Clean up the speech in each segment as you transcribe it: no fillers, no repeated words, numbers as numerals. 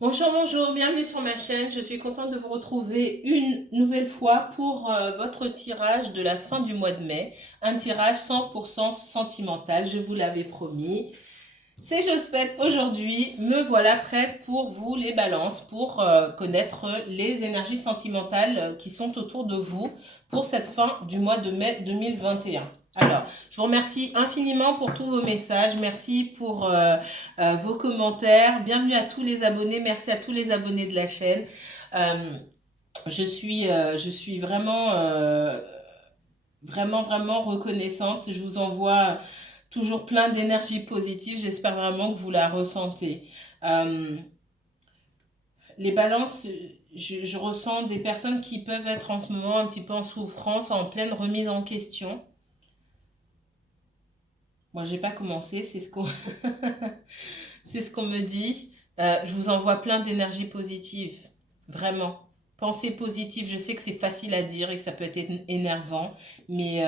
Bonjour, bonjour, bienvenue sur ma chaîne. Je suis contente de vous retrouver une nouvelle fois pour votre tirage de la fin du mois de mai. Un tirage 100% sentimental, je vous l'avais promis. C'est chose faite aujourd'hui, me voilà prête pour vous les balances, pour connaître les énergies sentimentales qui sont autour de vous pour cette fin du mois de mai 2021. Alors, je vous remercie infiniment pour tous vos messages, merci pour vos commentaires, bienvenue à tous les abonnés, merci à tous les abonnés de la chaîne. Euh, je suis vraiment, vraiment reconnaissante, je vous envoie toujours plein d'énergie positive. J'espère vraiment que vous la ressentez. Euh, les balances, je ressens des personnes qui peuvent être en ce moment un petit peu en souffrance, en pleine remise en question. Moi, j'ai pas commencé, c'est ce qu'on c'est ce qu'on me dit. Je vous envoie plein d'énergie positive. Vraiment. Pensez positive. Je sais que c'est facile à dire et que ça peut être énervant, mais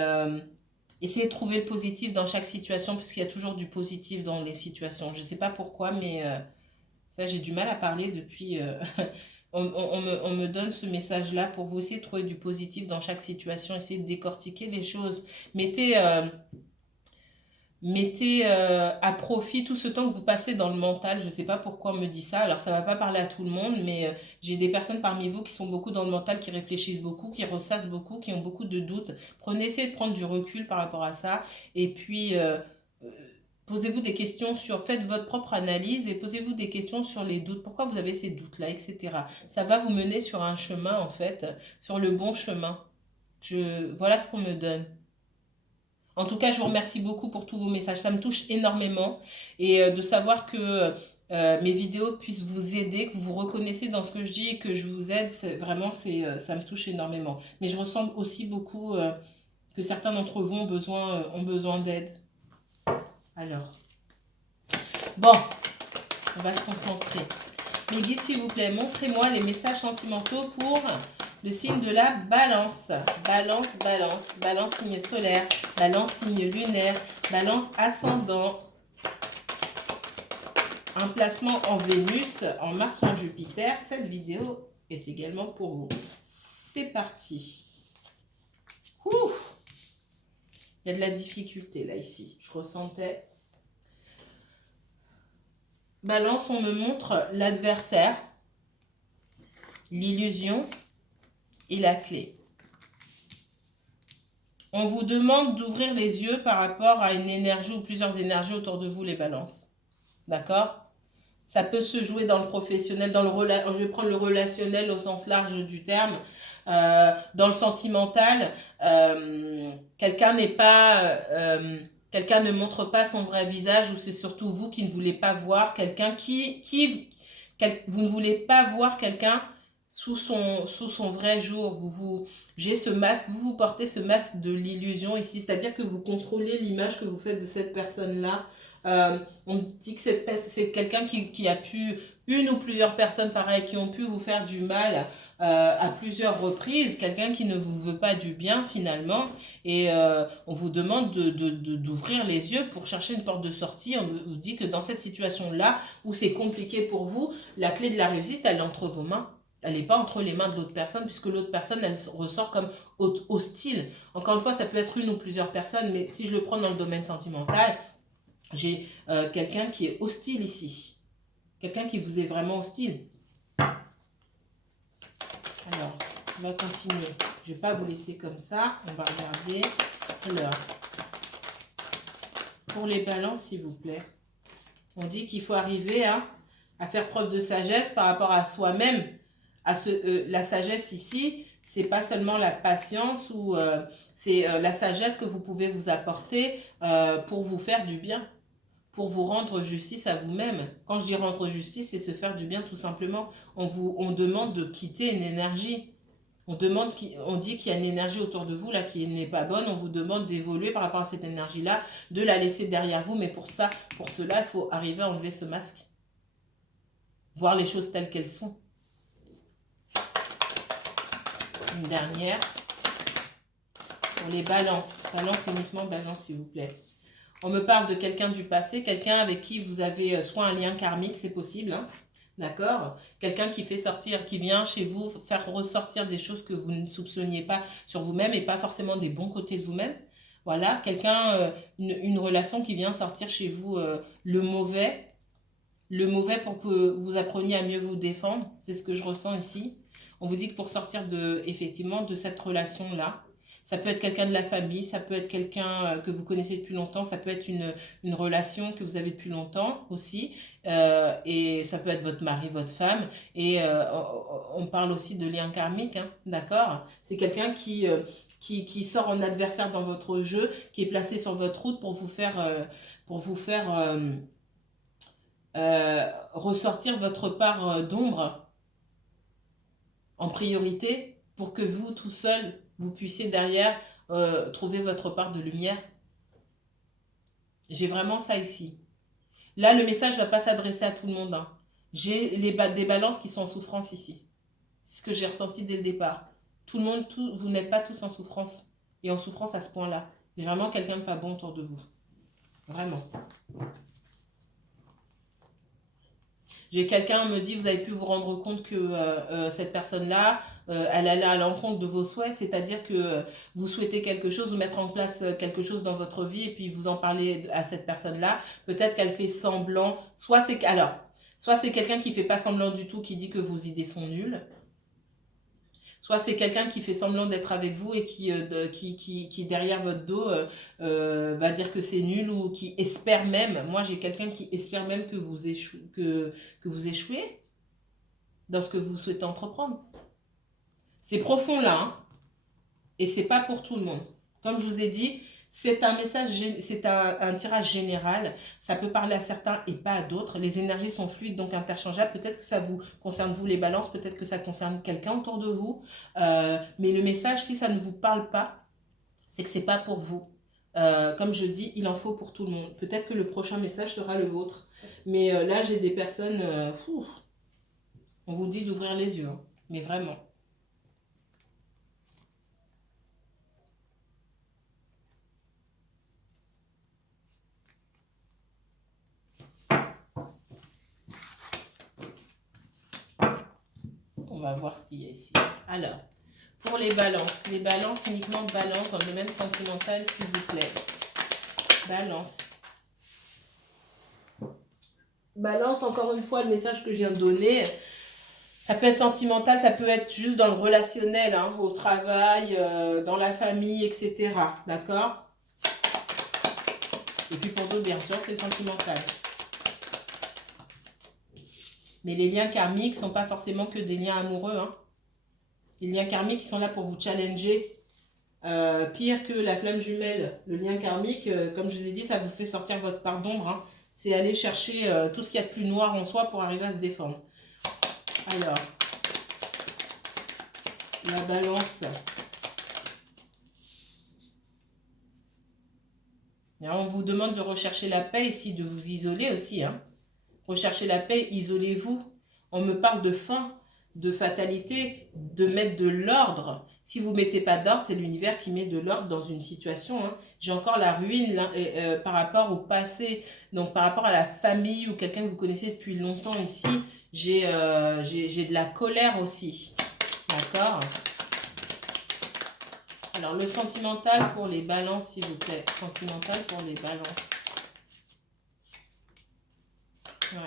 essayez de trouver le positif dans chaque situation, parce qu'il y a toujours du positif dans les situations. Je ne sais pas pourquoi, mais ça, j'ai du mal à parler depuis. On me donne ce message-là pour vous essayer de trouver du positif dans chaque situation, essayer de décortiquer les choses. Mettez, mettez à profit tout ce temps que vous passez dans le mental. Je ne sais pas pourquoi on me dit ça. Alors, ça ne va pas parler à tout le monde, mais j'ai des personnes parmi vous qui sont beaucoup dans le mental, qui réfléchissent beaucoup, qui ressassent beaucoup, qui ont beaucoup de doutes. Essayez de prendre du recul par rapport à ça. Et puis, euh, posez-vous des questions sur, faites votre propre analyse et posez-vous des questions sur les doutes. Pourquoi vous avez ces doutes-là, etc. Ça va vous mener sur un chemin, en fait, sur le bon chemin. Voilà ce qu'on me donne. En tout cas, je vous remercie beaucoup pour tous vos messages. Ça me touche énormément. Et de savoir que mes vidéos puissent vous aider, que vous vous reconnaissez dans ce que je dis et que je vous aide, vraiment, ça me touche énormément. Mais je ressens aussi beaucoup que certains d'entre vous ont besoin d'aide. Alors, bon, on va se concentrer. Mes guides, s'il vous plaît, montrez-moi les messages sentimentaux pour le signe de la balance. Balance, balance, balance signe solaire, balance signe lunaire, balance ascendant, un placement en Vénus, en Mars, en Jupiter. Cette vidéo est également pour vous. C'est parti. Ouh, il y a de la difficulté là, ici. Je ressentais. Balance, on me montre l'adversaire, l'illusion et la clé. On vous demande d'ouvrir les yeux par rapport à une énergie ou plusieurs énergies autour de vous, les balances. D'accord? Ça peut se jouer dans le professionnel, je vais prendre le relationnel au sens large du terme. Dans le sentimental, quelqu'un n'est pas, quelqu'un ne montre pas son vrai visage, ou c'est surtout vous qui ne voulez pas voir quelqu'un vous ne voulez pas voir quelqu'un sous son vrai jour. J'ai ce masque, vous portez ce masque de l'illusion ici, c'est-à-dire que vous contrôlez l'image que vous faites de cette personne-là. On dit que c'est quelqu'un qui a pu, une ou plusieurs personnes pareilles, qui ont pu vous faire du mal à plusieurs reprises, quelqu'un qui ne vous veut pas du bien finalement, et on vous demande d'ouvrir les yeux pour chercher une porte de sortie. On vous dit que dans cette situation-là, où c'est compliqué pour vous, la clé de la réussite, elle est entre vos mains. Elle n'est pas entre les mains de l'autre personne, puisque l'autre personne, elle ressort comme hostile. Encore une fois, ça peut être une ou plusieurs personnes, mais si je le prends dans le domaine sentimental, j'ai quelqu'un qui est hostile ici. Quelqu'un qui vous est vraiment hostile. Alors, on va continuer. Je ne vais pas vous laisser comme ça. On va regarder. Alors, pour les balances, s'il vous plaît. On dit qu'il faut arriver à faire preuve de sagesse par rapport à soi-même. La sagesse ici, c'est pas seulement la patience, ou c'est la sagesse que vous pouvez vous apporter pour vous faire du bien, pour vous rendre justice à vous-même. Quand je dis rendre justice, c'est se faire du bien tout simplement. On demande de quitter une énergie. On dit qu'il y a une énergie autour de vous là qui n'est pas bonne. On vous demande d'évoluer par rapport à cette énergie-là, de la laisser derrière vous. Mais pour cela, il faut arriver à enlever ce masque, voir les choses telles qu'elles sont. Une dernière pour les balances. Balance, uniquement balance, s'il vous plaît. On me parle de quelqu'un du passé, quelqu'un avec qui vous avez soit un lien karmique, c'est possible, hein, D'accord? Quelqu'un qui fait sortir, qui vient chez vous faire ressortir des choses que vous ne soupçonniez pas sur vous-même et pas forcément des bons côtés de vous-même. Voilà, quelqu'un, une relation qui vient sortir chez vous le mauvais pour que vous appreniez à mieux vous défendre. C'est ce que je ressens ici. On vous dit que pour sortir effectivement, de cette relation-là, ça peut être quelqu'un de la famille, ça peut être quelqu'un que vous connaissez depuis longtemps, ça peut être une relation que vous avez depuis longtemps aussi, et ça peut être votre mari, votre femme, et on parle aussi de lien karmique, hein, d'accord? C'est quelqu'un qui sort en adversaire dans votre jeu, qui est placé sur votre route pour vous faire ressortir votre part d'ombre en priorité pour que vous, tout seul, vous puissiez derrière trouver votre part de lumière. J'ai vraiment ça ici. Là, le message ne va pas s'adresser à tout le monde, hein. J'ai des balances qui sont en souffrance ici. C'est ce que j'ai ressenti dès le départ. Tout le monde, vous n'êtes pas tous en souffrance. Et en souffrance à ce point-là. J'ai vraiment quelqu'un de pas bon autour de vous. Vraiment. J'ai quelqu'un me dit, vous avez pu vous rendre compte que cette personne-là, elle allait à l'encontre de vos souhaits, c'est-à-dire que vous souhaitez quelque chose ou mettre en place quelque chose dans votre vie et puis vous en parlez à cette personne-là. Peut-être qu'elle fait semblant. Soit c'est quelqu'un qui fait pas semblant du tout, qui dit que vos idées sont nulles. Soit c'est quelqu'un qui fait semblant d'être avec vous et qui derrière votre dos va dire que c'est nul ou qui espère même. Moi, j'ai quelqu'un qui espère même que que vous échouez dans ce que vous souhaitez entreprendre. C'est profond là, hein, et c'est pas pour tout le monde. Comme je vous ai dit, c'est un message, c'est un tirage général. Ça peut parler à certains et pas à d'autres. Les énergies sont fluides, donc interchangeables. Peut-être que ça vous concerne vous les balances, peut-être que ça concerne quelqu'un autour de vous. Mais le message, si ça ne vous parle pas, c'est que c'est pas pour vous. Comme je dis, il en faut pour tout le monde. Peut-être que le prochain message sera le vôtre. Mais là, j'ai des personnes... on vous dit d'ouvrir les yeux, hein, mais vraiment. On va voir ce qu'il y a ici. Alors, pour les balances uniquement de balance dans le domaine sentimental, s'il vous plaît. Balance. Balance, encore une fois, le message que je viens de donner, ça peut être sentimental, ça peut être juste dans le relationnel, hein, au travail, dans la famille, etc. D'accord? Et puis pour d'autres, bien sûr, c'est le sentimental. Mais les liens karmiques ne sont pas forcément que des liens amoureux, hein. Les liens karmiques qui sont là pour vous challenger. Pire que la flamme jumelle, le lien karmique, comme je vous ai dit, ça vous fait sortir votre part d'ombre, hein. C'est aller chercher tout ce qu'il y a de plus noir en soi pour arriver à se défendre. Alors, la balance. Et on vous demande de rechercher la paix ici, de vous isoler aussi, hein. Recherchez la paix, isolez-vous. On me parle de fin, de fatalité, de mettre de l'ordre. Si vous ne mettez pas d'ordre, c'est l'univers qui met de l'ordre dans une situation, hein. J'ai encore la ruine là, par rapport au passé, donc par rapport à la famille ou quelqu'un que vous connaissez depuis longtemps ici. J'ai de la colère aussi. D'accord? Alors, le sentimental pour les balances, s'il vous plaît. Sentimental pour les balances. Ouais.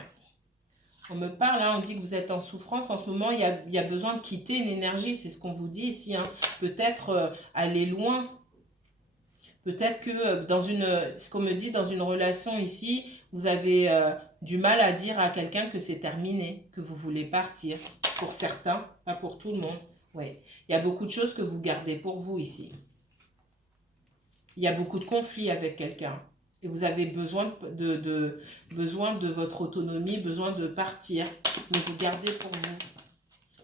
On me parle, hein, on dit que vous êtes en souffrance. En ce moment, il y a besoin de quitter une énergie. C'est ce qu'on vous dit ici, hein. Peut-être aller loin. Peut-être que ce qu'on me dit, dans une relation ici, vous avez du mal à dire à quelqu'un que c'est terminé, que vous voulez partir. Pour certains, pas pour tout le monde. Oui. Il y a beaucoup de choses que vous gardez pour vous ici. Il y a beaucoup de conflits avec quelqu'un. Et vous avez besoin besoin de votre autonomie, besoin de partir. Mais vous gardez pour vous.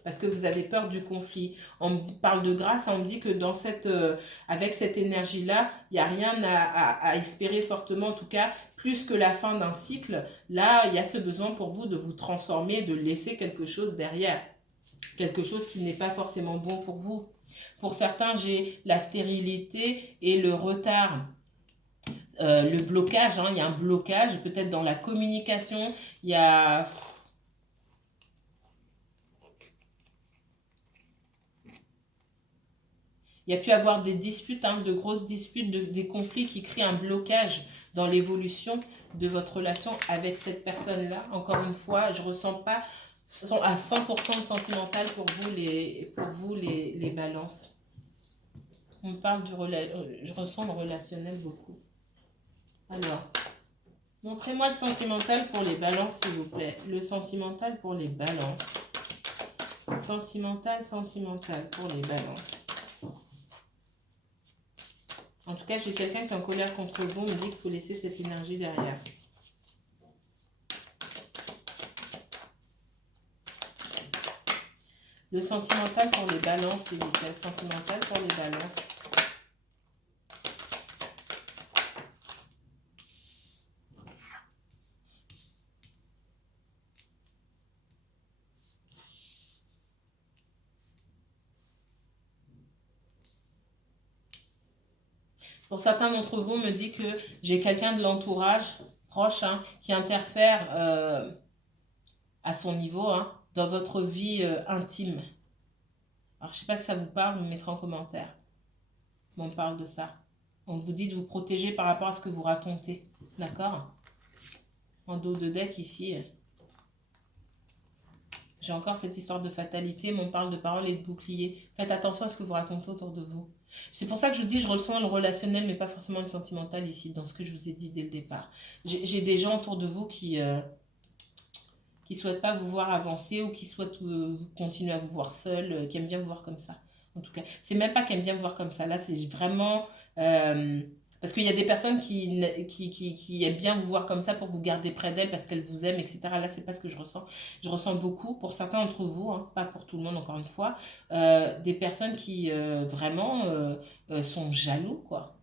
Parce que vous avez peur du conflit. On me parle de grâce, on me dit que avec cette énergie-là, il n'y a rien à espérer fortement, en tout cas, plus que la fin d'un cycle. Là, il y a ce besoin pour vous de vous transformer, de laisser quelque chose derrière. Quelque chose qui n'est pas forcément bon pour vous. Pour certains, j'ai la stérilité et le retard. Le blocage, hein, il y a un blocage, peut-être dans la communication, il y a Il y a pu avoir des disputes, hein, de grosses disputes, des conflits qui créent un blocage dans l'évolution de votre relation avec cette personne-là. Encore une fois, je ne ressens pas à 100% de sentimental pour vous les balances. On parle je ressens le relationnel beaucoup. Alors, montrez-moi le sentimental pour les balances, s'il vous plaît. Le sentimental pour les balances. Sentimental pour les balances. En tout cas, j'ai quelqu'un qui est en colère contre vous, me dit qu'il faut laisser cette énergie derrière. Le sentimental pour les balances, s'il vous plaît. Sentimental pour les balances. Pour certains d'entre vous, me dit que j'ai quelqu'un de l'entourage proche, hein, qui interfère à son niveau, hein, dans votre vie intime. Alors, je ne sais pas si ça vous parle, vous me mettrez en commentaire. On parle de ça. On vous dit de vous protéger par rapport à ce que vous racontez. D'accord? En dos de deck ici. J'ai encore cette histoire de fatalité, mais on parle de parole et de bouclier. Faites attention à ce que vous racontez autour de vous. C'est pour ça que je vous dis, je ressens le relationnel, mais pas forcément le sentimental ici, dans ce que je vous ai dit dès le départ. J'ai des gens autour de vous qui souhaitent pas vous voir avancer ou qui souhaitent continuer à vous voir seul, qui aiment bien vous voir comme ça. En tout cas, c'est même pas qui aiment bien vous voir comme ça. Là, c'est vraiment... parce qu'il y a des personnes qui aiment bien vous voir comme ça pour vous garder près d'elles parce qu'elles vous aiment, etc. Là, c'est pas ce que je ressens. Je ressens beaucoup, pour certains d'entre vous, hein, pas pour tout le monde, encore une fois, des personnes qui vraiment sont jaloux, quoi.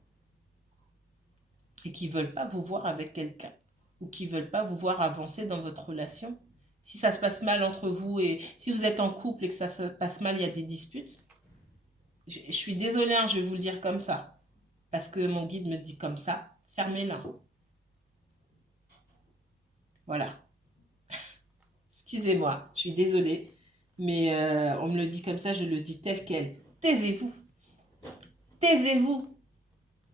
Et qui veulent pas vous voir avec quelqu'un. Ou qui veulent pas vous voir avancer dans votre relation. Si ça se passe mal entre vous et si vous êtes en couple et que ça se passe mal, il y a des disputes. Je suis désolée, hein, je vais vous le dire comme ça. Parce que mon guide me dit comme ça, fermez-la. Voilà. Excusez-moi, je suis désolée. Mais on me le dit comme ça, je le dis tel quel. Taisez-vous. Taisez-vous.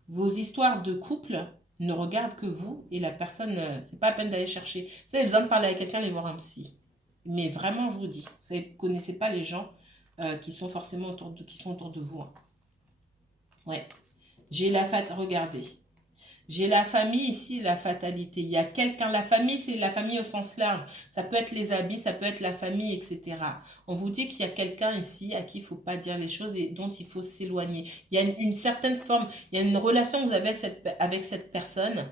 Vos histoires de couple ne regardent que vous et la personne, c'est pas la peine d'aller chercher. Vous avez besoin de parler avec quelqu'un, aller voir un psy. Mais vraiment, je vous dis, vous ne connaissez pas les gens qui sont forcément autour de vous. Hein. Ouais. J'ai regardez. J'ai la famille ici, la fatalité. Il y a quelqu'un, la famille, c'est la famille au sens large. Ça peut être les amis, ça peut être la famille, etc. On vous dit qu'il y a quelqu'un ici à qui il ne faut pas dire les choses et dont il faut s'éloigner. Il y a une certaine forme, il y a une relation que vous avez avec cette personne,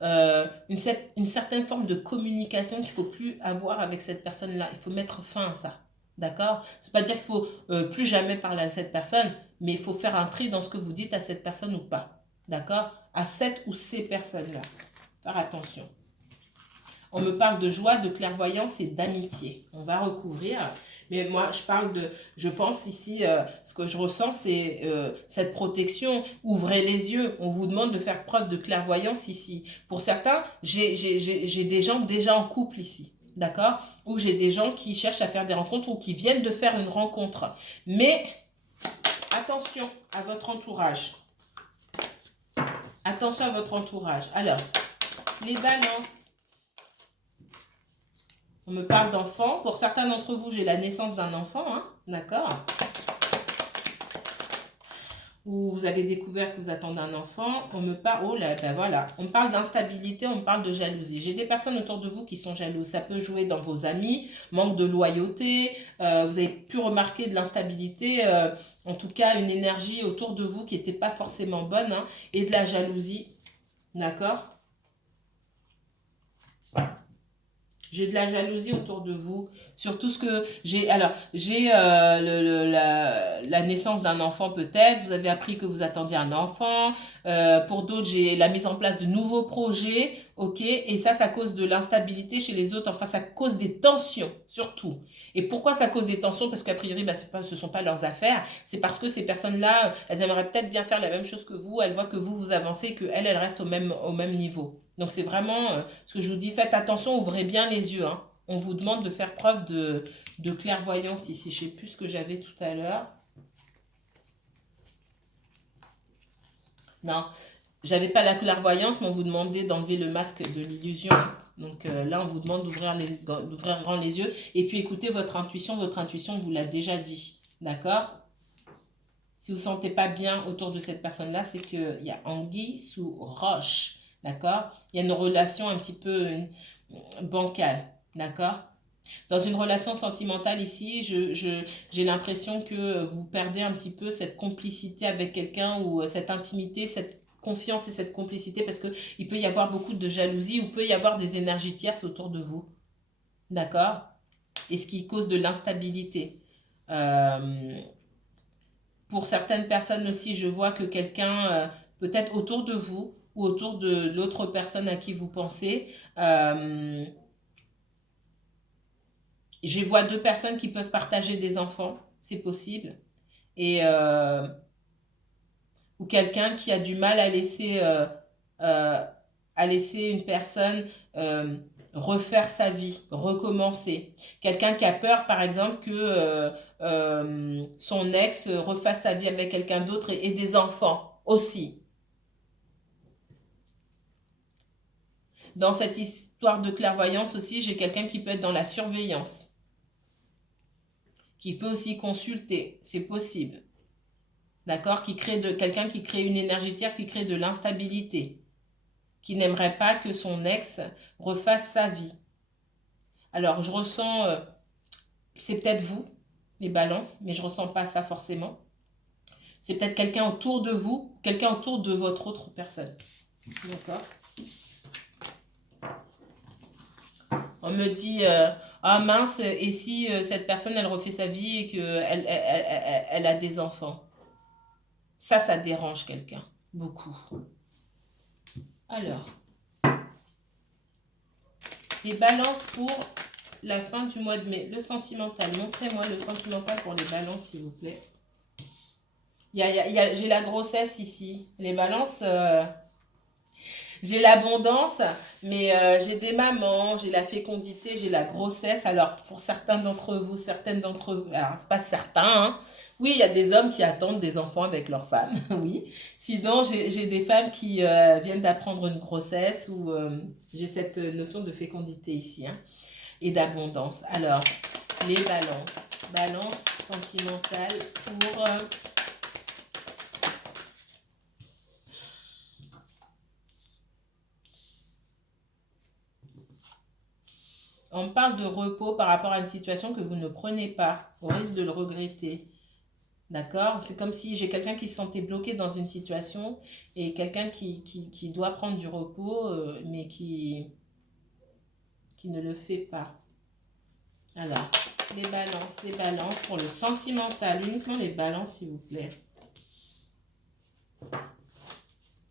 une certaine forme de communication qu'il ne faut plus avoir avec cette personne-là. Il faut mettre fin à ça. D'accord? Ça ne veut pas dire qu'il faut plus jamais parler à cette personne, mais il faut faire un tri dans ce que vous dites à cette personne ou pas. D'accord? À cette ou ces personnes-là. Faire attention. On me parle de joie, de clairvoyance et d'amitié. On va recouvrir. Mais moi, je pense ici, ce que je ressens, c'est cette protection. Ouvrez les yeux. On vous demande de faire preuve de clairvoyance ici. Pour certains, j'ai des gens déjà en couple ici. D'accord? Ou j'ai des gens qui cherchent à faire des rencontres ou qui viennent de faire une rencontre. Mais attention à votre entourage. Attention à votre entourage. Alors, les balances. On me parle d'enfants. Pour certains d'entre vous, j'ai la naissance d'un enfant. Hein, d'accord? Ou vous avez découvert que vous attendez un enfant. On me parle... Oh là, ben voilà. On me parle d'instabilité, on me parle de jalousie. J'ai des personnes autour de vous qui sont jalouses. Ça peut jouer dans vos amis, manque de loyauté. Vous avez pu remarquer de l'instabilité... en tout cas, une énergie autour de vous qui n'était pas forcément bonne, hein, et de la jalousie. D'accord? J'ai de la jalousie autour de vous. Sur tout ce que j'ai... Alors, j'ai la naissance d'un enfant peut-être. Vous avez appris que vous attendiez un enfant. Pour d'autres, j'ai la mise en place de nouveaux projets. Ok? Et ça cause de l'instabilité chez les autres. Enfin, ça cause des tensions, surtout. Et pourquoi ça cause des tensions? Parce qu'a priori, bah, ce ne sont pas leurs affaires. C'est parce que ces personnes-là, elles aimeraient peut-être bien faire la même chose que vous. Elles voient que vous avancez et qu'elles, elles restent au même niveau. Donc, c'est vraiment ce que je vous dis. Faites attention, ouvrez bien les yeux. Hein. On vous demande de faire preuve de clairvoyance ici. Je ne sais plus ce que j'avais tout à l'heure. Non, j'avais pas la clairvoyance, mais on vous demandait d'enlever le masque de l'illusion. Donc là, on vous demande d'ouvrir grand les yeux. Et puis écoutez votre intuition vous l'a déjà dit. D'accord? Si vous ne sentez pas bien autour de cette personne-là, c'est qu'il y a anguille sous roche. D'accord? Il y a une relation un petit peu bancale. D'accord? Dans une relation sentimentale ici, j'ai l'impression que vous perdez un petit peu cette complicité avec quelqu'un ou cette intimité, cette confiance et cette complicité parce qu'il peut y avoir beaucoup de jalousie ou peut y avoir des énergies tierces autour de vous. D'accord? Et ce qui cause de l'instabilité. Pour certaines personnes aussi, je vois que quelqu'un, peut-être autour de vous ou autour de l'autre personne à qui vous pensez, je vois deux personnes qui peuvent partager des enfants, c'est possible. Et, ou quelqu'un qui a du mal euh, à laisser une personne refaire sa vie, recommencer. Quelqu'un qui a peur, par exemple, que son ex refasse sa vie avec quelqu'un d'autre et des enfants aussi. Dans cette histoire de clairvoyance aussi, j'ai quelqu'un qui peut être dans la surveillance, qui peut aussi consulter, c'est possible. D'accord? Quelqu'un qui crée une énergie tierce, qui crée de l'instabilité, qui n'aimerait pas que son ex refasse sa vie. Alors, je ressens, c'est peut-être vous, les balances, mais je ne ressens pas ça forcément. C'est peut-être quelqu'un autour de vous, quelqu'un autour de votre autre personne. D'accord? On me dit, ah mince, et si cette personne, elle refait sa vie et qu'elle a des enfants? Ça dérange quelqu'un, beaucoup. Alors, les balances pour la fin du mois de mai. Le sentimental, montrez-moi le sentimental pour les balances, s'il vous plaît. J'ai la grossesse ici. Les balances, j'ai l'abondance, mais j'ai des mamans, j'ai la fécondité, j'ai la grossesse. Alors, pour certains d'entre vous, certaines d'entre vous, alors, c'est pas certain, hein. Oui, il y a des hommes qui attendent des enfants avec leurs femmes, oui. Sinon, j'ai des femmes qui viennent d'apprendre une grossesse ou j'ai cette notion de fécondité ici, hein, et d'abondance. Alors, les balances. Balance sentimentale pour... on parle de repos par rapport à une situation que vous ne prenez pas, au risque de le regretter. D'accord? C'est comme si j'ai quelqu'un qui se sentait bloqué dans une situation et quelqu'un qui doit prendre du repos, mais qui ne le fait pas. Alors, les balances pour le sentimental, uniquement les balances s'il vous plaît.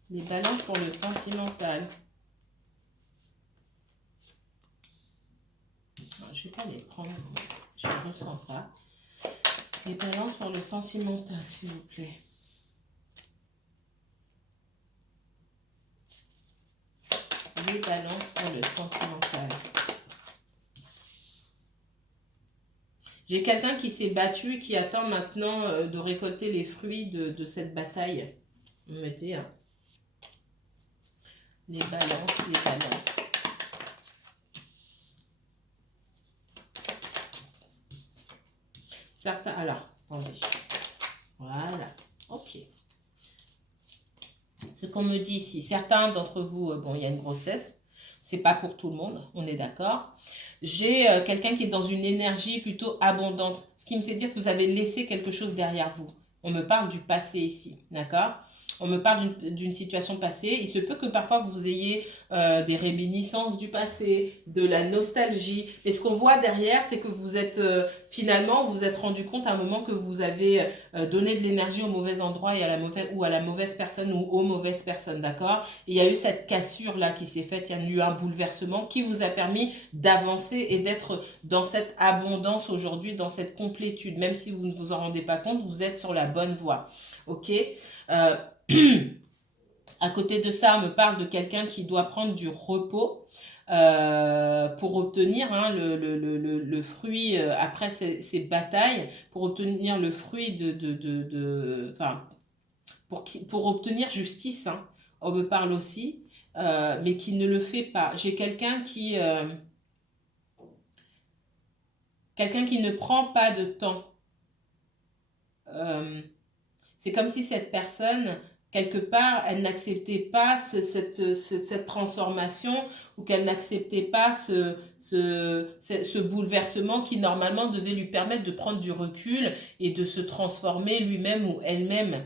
Les balances pour le sentimental. Je ne vais pas les prendre, je ne ressens pas. Les balances pour le sentimental, s'il vous plaît. Les balances pour le sentimental. J'ai quelqu'un qui s'est battu et qui attend maintenant de récolter les fruits de cette bataille. On me dit, hein. Les balances, les balances. Certains, alors, attendez. Voilà, ok. Ce qu'on me dit ici, certains d'entre vous, bon, il y a une grossesse, c'est pas pour tout le monde, on est d'accord. J'ai quelqu'un qui est dans une énergie plutôt abondante, ce qui me fait dire que vous avez laissé quelque chose derrière vous. On me parle du passé ici, d'accord? On me parle d'une situation passée. Il se peut que parfois vous ayez des réminiscences du passé, de la nostalgie. Mais ce qu'on voit derrière, c'est que vous êtes finalement, vous vous êtes rendu compte à un moment que vous avez donné de l'énergie au mauvais endroit et à la mauvaise personne ou aux mauvaises personnes, d'accord? Et il y a eu cette cassure là qui s'est faite, il y a eu un bouleversement qui vous a permis d'avancer et d'être dans cette abondance aujourd'hui, dans cette complétude. Même si vous ne vous en rendez pas compte, vous êtes sur la bonne voie. Ok? euh, À côté de ça, on me parle de quelqu'un qui doit prendre du repos pour obtenir hein, le fruit, après ces batailles, pour obtenir le fruit enfin, pour obtenir justice, hein, on me parle aussi, mais qui ne le fait pas. J'ai quelqu'un qui ne prend pas de temps. C'est comme si cette personne, quelque part, elle n'acceptait pas cette transformation, ou qu'elle n'acceptait pas ce bouleversement qui, normalement, devait lui permettre de prendre du recul et de se transformer lui-même ou elle-même.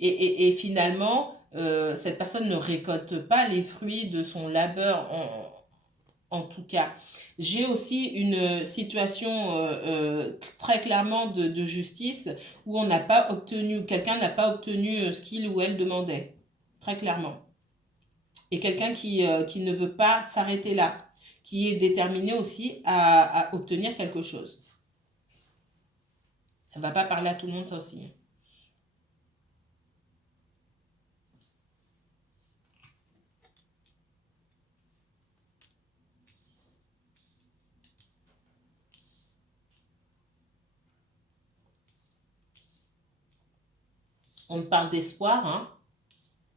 Et finalement, cette personne ne récolte pas les fruits de son labeur en tout cas. J'ai aussi une situation très clairement de justice où on n'a pas obtenu, quelqu'un n'a pas obtenu ce qu'il ou elle demandait, très clairement. Et quelqu'un qui ne veut pas s'arrêter là, qui est déterminé aussi à obtenir quelque chose. Ça ne va pas parler à tout le monde, ça aussi. On me parle d'espoir, hein.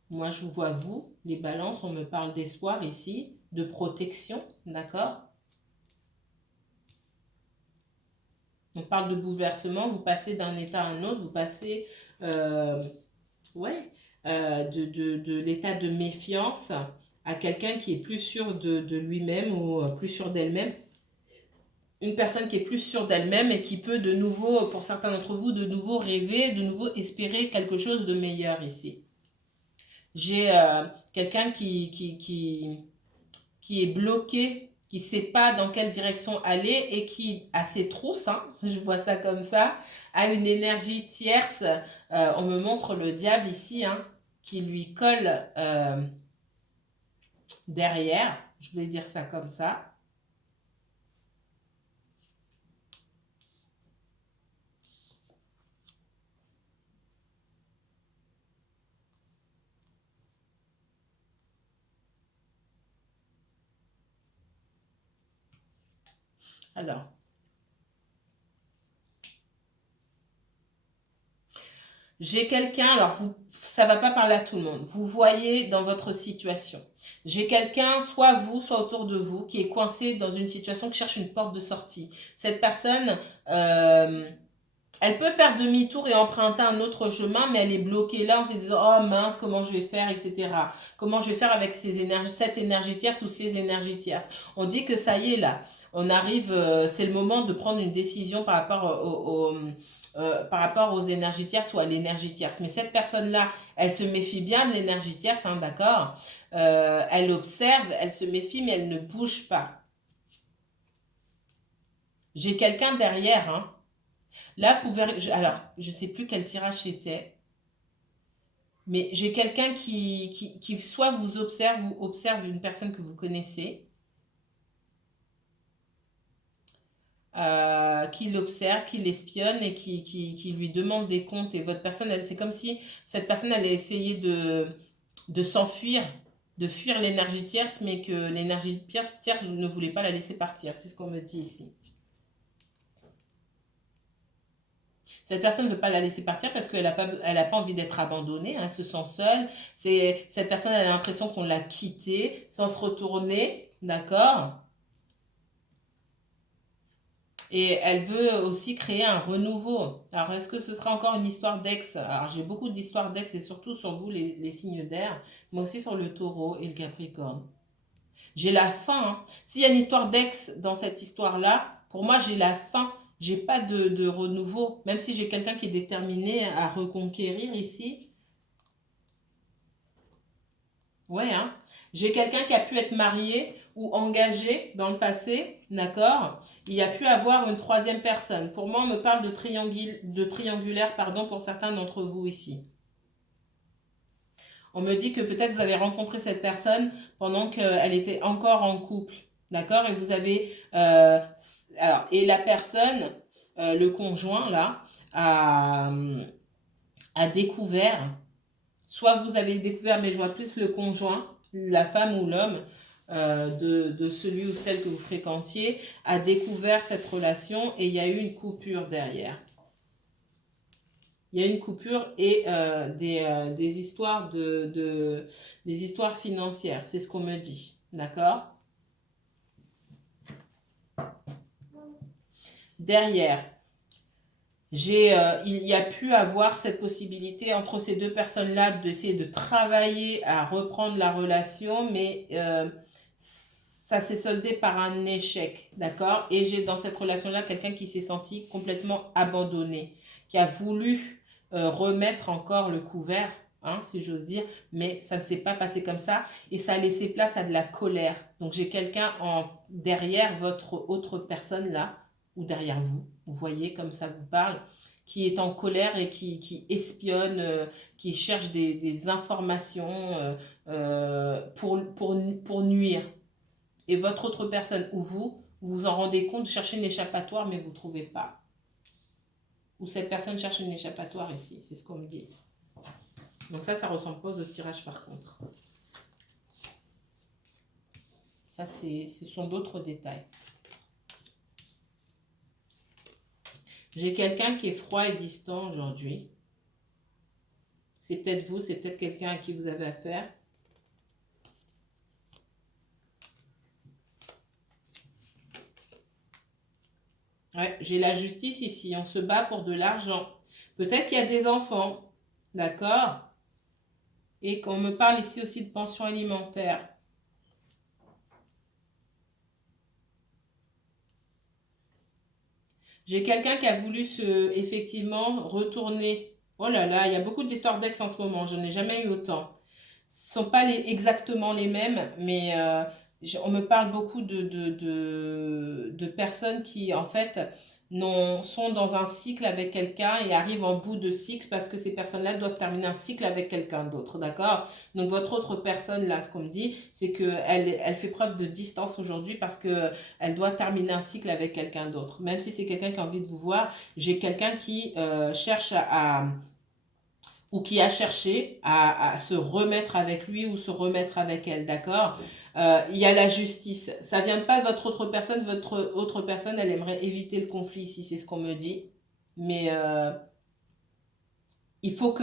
Moi, je vous vois, vous, les balances, on me parle d'espoir ici, de protection, d'accord? On parle de bouleversement, vous passez d'un état à un autre, vous passez ouais, de l'état de méfiance à quelqu'un qui est plus sûr de lui-même ou plus sûr d'elle-même. Une personne qui est plus sûre d'elle-même et qui peut de nouveau, pour certains d'entre vous, de nouveau rêver, de nouveau espérer quelque chose de meilleur ici. J'ai quelqu'un qui est bloqué, qui ne sait pas dans quelle direction aller et qui a ses trousses, hein, je vois ça comme ça, a une énergie tierce. On me montre le diable ici, hein, qui lui colle derrière, je vais dire ça comme ça. Alors, j'ai quelqu'un, alors ça ne va pas parler à tout le monde, vous voyez dans votre situation. J'ai quelqu'un, soit vous, soit autour de vous, qui est coincé dans une situation, qui cherche une porte de sortie. Cette personne, elle peut faire demi-tour et emprunter un autre chemin, mais elle est bloquée là en se disant « Oh mince, comment je vais faire, etc. » Comment je vais faire avec cette énergie tierce ou ces énergies tierces. On dit que ça y est là, on arrive, c'est le moment de prendre une décision par rapport aux énergies tierces ou à l'énergie tierce. Mais cette personne-là, elle se méfie bien de l'énergie tierce, hein, d'accord? Elle observe, elle se méfie, mais elle ne bouge pas. J'ai quelqu'un derrière, hein. Là, vous verrez, alors, je ne sais plus quel tirage c'était, mais j'ai quelqu'un qui soit vous observe ou observe une personne que vous connaissez, qui l'observe, qui l'espionne et qui lui demande des comptes. Et votre personne, c'est comme si cette personne allait essayer de s'enfuir, de fuir l'énergie tierce, mais que l'énergie tierce ne voulait pas la laisser partir. C'est ce qu'on me dit ici. Cette personne ne veut pas la laisser partir parce qu'elle n'a pas envie d'être abandonnée, hein, elle se sent seule. Cette personne elle a l'impression qu'on l'a quittée sans se retourner, d'accord? Et elle veut aussi créer un renouveau. Alors, est-ce que ce sera encore une histoire d'ex? Alors, j'ai beaucoup d'histoires d'ex et surtout sur vous, les signes d'air, mais aussi sur le taureau et le capricorne. J'ai la fin, hein. S'il y a une histoire d'ex dans cette histoire-là, pour moi, j'ai la fin. J'ai pas de renouveau. Même si j'ai quelqu'un qui est déterminé à reconquérir ici. Ouais, hein. J'ai quelqu'un qui a pu être marié ou engagé dans le passé, d'accord? Il a pu avoir une troisième personne. Pour moi, on me parle de triangulaire, pardon, pour certains d'entre vous ici. On me dit que peut-être vous avez rencontré cette personne pendant qu'elle était encore en couple, d'accord? Et vous avez... alors, et la personne, le conjoint, là, a découvert, soit vous avez découvert, mais je vois plus le conjoint, la femme ou l'homme, de celui ou celle que vous fréquentiez, a découvert cette relation et il y a eu une coupure derrière. Il il y a une coupure et des histoires des histoires financières. C'est ce qu'on me dit. D'accord? Derrière, il y a pu avoir cette possibilité entre ces deux personnes-là d'essayer de travailler à reprendre la relation, mais ça s'est soldé par un échec, d'accord? Et j'ai dans cette relation-là quelqu'un qui s'est senti complètement abandonné, qui a voulu remettre encore le couvert, hein, si j'ose dire, mais ça ne s'est pas passé comme ça et ça a laissé place à de la colère. Donc j'ai quelqu'un derrière votre autre personne là, ou derrière vous, vous voyez comme ça vous parle, qui est en colère et qui espionne, qui cherche des informations pour nuire. Et votre autre personne ou vous, vous vous en rendez compte, cherchez une échappatoire, mais vous ne trouvez pas. Ou cette personne cherche une échappatoire ici, c'est ce qu'on me dit. Donc ça ressemble pas aux autres tirages par contre. Ça, ce sont d'autres détails. J'ai quelqu'un qui est froid et distant aujourd'hui. C'est peut-être vous, c'est peut-être quelqu'un à qui vous avez affaire. Ouais, j'ai la justice ici. On se bat pour de l'argent. Peut-être qu'il y a des enfants. D'accord? Et qu'on me parle ici aussi de pension alimentaire. J'ai quelqu'un qui a voulu effectivement retourner. Oh là là, il y a beaucoup d'histoires d'ex en ce moment. Je n'ai jamais eu autant. Ce ne sont pas exactement les mêmes, mais on me parle beaucoup de personnes qui, en fait, sont dans un cycle avec quelqu'un et arrivent en bout de cycle parce que ces personnes-là doivent terminer un cycle avec quelqu'un d'autre, d'accord? Donc, votre autre personne, là, ce qu'on me dit, c'est qu'elle fait preuve de distance aujourd'hui parce qu'elle doit terminer un cycle avec quelqu'un d'autre. Même si c'est quelqu'un qui a envie de vous voir, j'ai quelqu'un qui cherche ou qui a cherché à se remettre avec lui ou se remettre avec elle, d'accord? Il y a la justice. Ça vient pas de votre autre personne, elle aimerait éviter le conflit ici, c'est ce qu'on me dit. Mais il faut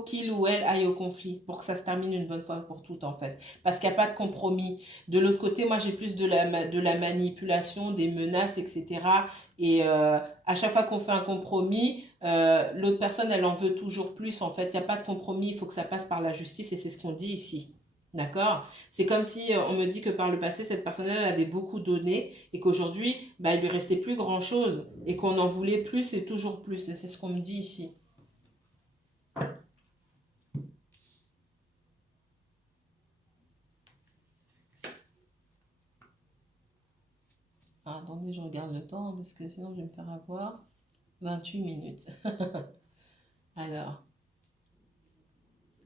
qu'il ou elle aille au conflit pour que ça se termine une bonne fois pour toutes, en fait. Parce qu'il n'y a pas de compromis. De l'autre côté, moi, j'ai plus de la manipulation, des menaces, etc. Et à chaque fois qu'on fait un compromis, l'autre personne, elle en veut toujours plus. En fait, il n'y a pas de compromis, il faut que ça passe par la justice et c'est ce qu'on dit ici. D'accord? C'est comme si on me dit que par le passé, cette personne-là, elle avait beaucoup donné et qu'aujourd'hui, bah, il lui restait plus grand-chose et qu'on en voulait plus et toujours plus. Et c'est ce qu'on me dit ici. Ah, attendez, je regarde le temps parce que sinon je vais me faire avoir 28 minutes. Alors,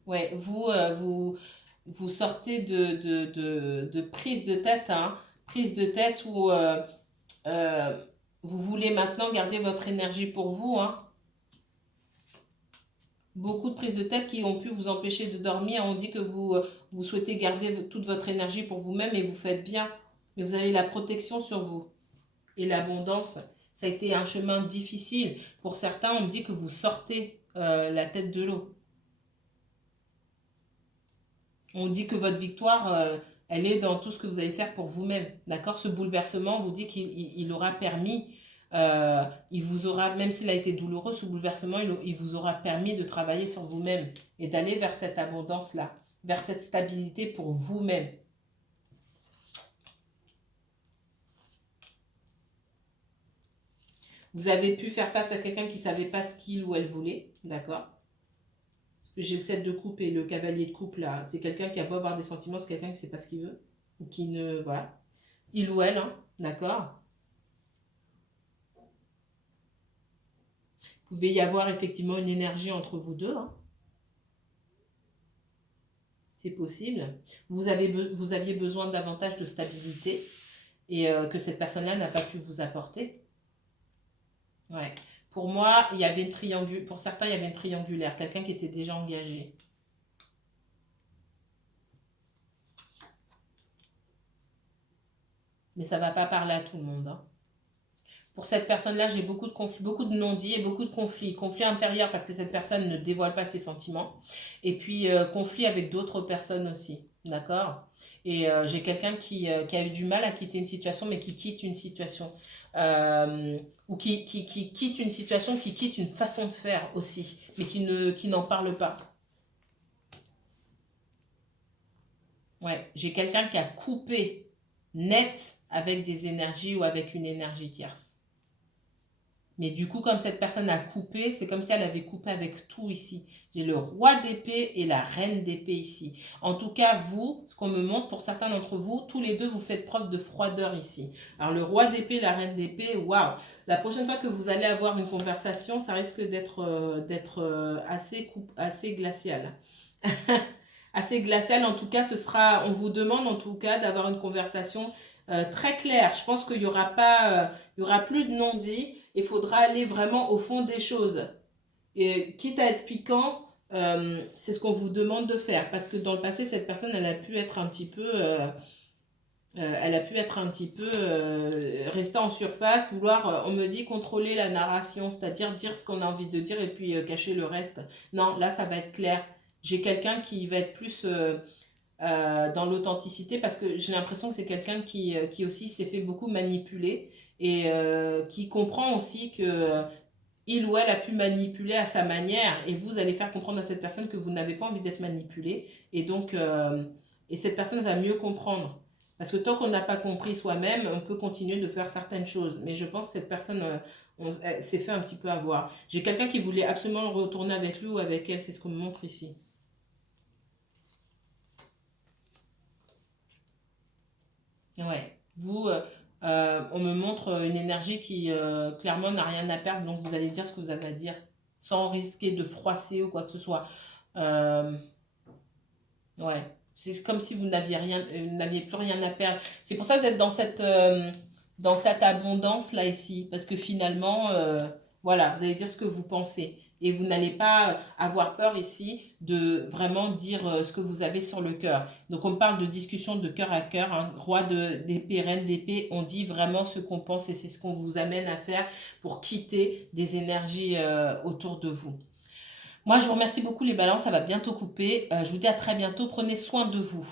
ouais, vous sortez de prise de tête, hein, prise de tête où euh, vous voulez maintenant garder votre énergie pour vous, hein. Beaucoup de prises de tête qui ont pu vous empêcher de dormir. On dit que vous souhaitez garder toute votre énergie pour vous-même et vous faites bien. Mais vous avez la protection sur vous. Et l'abondance, ça a été un chemin difficile. Pour certains, on me dit que vous sortez la tête de l'eau. On dit que votre victoire, elle est dans tout ce que vous allez faire pour vous-même. D'accord? Ce bouleversement, on vous dit qu'il aura permis, il vous aura, même s'il a été douloureux, ce bouleversement, il vous aura permis de travailler sur vous-même et d'aller vers cette abondance-là, vers cette stabilité pour vous-même. Vous avez pu faire face à quelqu'un qui ne savait pas ce qu'il ou elle voulait, d'accord? Parce que j'ai le 7 de coupe et le cavalier de coupe là, c'est quelqu'un qui a beau avoir des sentiments, c'est quelqu'un qui ne sait pas ce qu'il veut, ou qui ne, voilà. Il ou elle, hein, d'accord? Il pouvait y avoir effectivement une énergie entre vous deux, hein. C'est possible. Vous aviez besoin davantage de stabilité et que cette personne-là n'a pas pu vous apporter. Ouais. Pour moi, il y avait pour certains, il y avait une triangulaire, quelqu'un qui était déjà engagé. Mais ça ne va pas parler à tout le monde, hein. Pour cette personne-là, j'ai beaucoup de conflits, beaucoup de non-dits et beaucoup de conflits. Conflits intérieurs parce que cette personne ne dévoile pas ses sentiments. Et puis, conflits avec d'autres personnes aussi. D'accord? Et j'ai quelqu'un qui a eu du mal à quitter une situation, mais qui quitte une situation. Ou qui quitte une situation, qui quitte une façon de faire aussi, mais qui n'en parle pas. Ouais, j'ai quelqu'un qui a coupé net avec des énergies ou avec une énergie tierce. Mais du coup, comme cette personne a coupé, c'est comme si elle avait coupé avec tout ici. J'ai le roi d'épée et la reine d'épée ici. En tout cas, vous, ce qu'on me montre, pour certains d'entre vous, tous les deux, vous faites preuve de froideur ici. Alors, le roi d'épée, la reine d'épée, waouh! La prochaine fois que vous allez avoir une conversation, ça risque d'être assez glacial. Assez glacial, en tout cas, on vous demande en tout cas d'avoir une conversation très claire. Je pense qu'il n'y aura pas, il y aura plus de non-dit. Il faudra aller vraiment au fond des choses. Et quitte à être piquant, c'est ce qu'on vous demande de faire. Parce que dans le passé, cette personne, elle a pu être un petit peu, rester en surface, vouloir, on me dit, contrôler la narration, c'est-à-dire dire ce qu'on a envie de dire et puis cacher le reste. Non, là, ça va être clair. J'ai quelqu'un qui va être plus dans l'authenticité parce que j'ai l'impression que c'est quelqu'un qui aussi s'est fait beaucoup manipuler et qui comprend aussi que il ou elle a pu manipuler à sa manière et vous allez faire comprendre à cette personne que vous n'avez pas envie d'être manipulé et donc et cette personne va mieux comprendre parce que tant qu'on n'a pas compris soi-même on peut continuer de faire certaines choses mais je pense que cette personne elle s'est fait un petit peu avoir. J'ai quelqu'un qui voulait absolument retourner avec lui ou avec elle, c'est ce qu'on me montre ici. Ouais. Vous, on me montre une énergie qui clairement n'a rien à perdre, donc vous allez dire ce que vous avez à dire sans risquer de froisser ou quoi que ce soit. Euh, ouais. C'est comme si vous n'aviez plus rien à perdre. C'est pour ça que vous êtes dans cette abondance là ici, parce que finalement, voilà, vous allez dire ce que vous pensez. Et vous n'allez pas avoir peur ici de vraiment dire ce que vous avez sur le cœur. Donc on parle de discussion de cœur à cœur, hein. Roi d'épée, reine d'épée, on dit vraiment ce qu'on pense et c'est ce qu'on vous amène à faire pour quitter des énergies autour de vous. Moi, je vous remercie beaucoup les balances, ça va bientôt couper. Je vous dis à très bientôt, prenez soin de vous.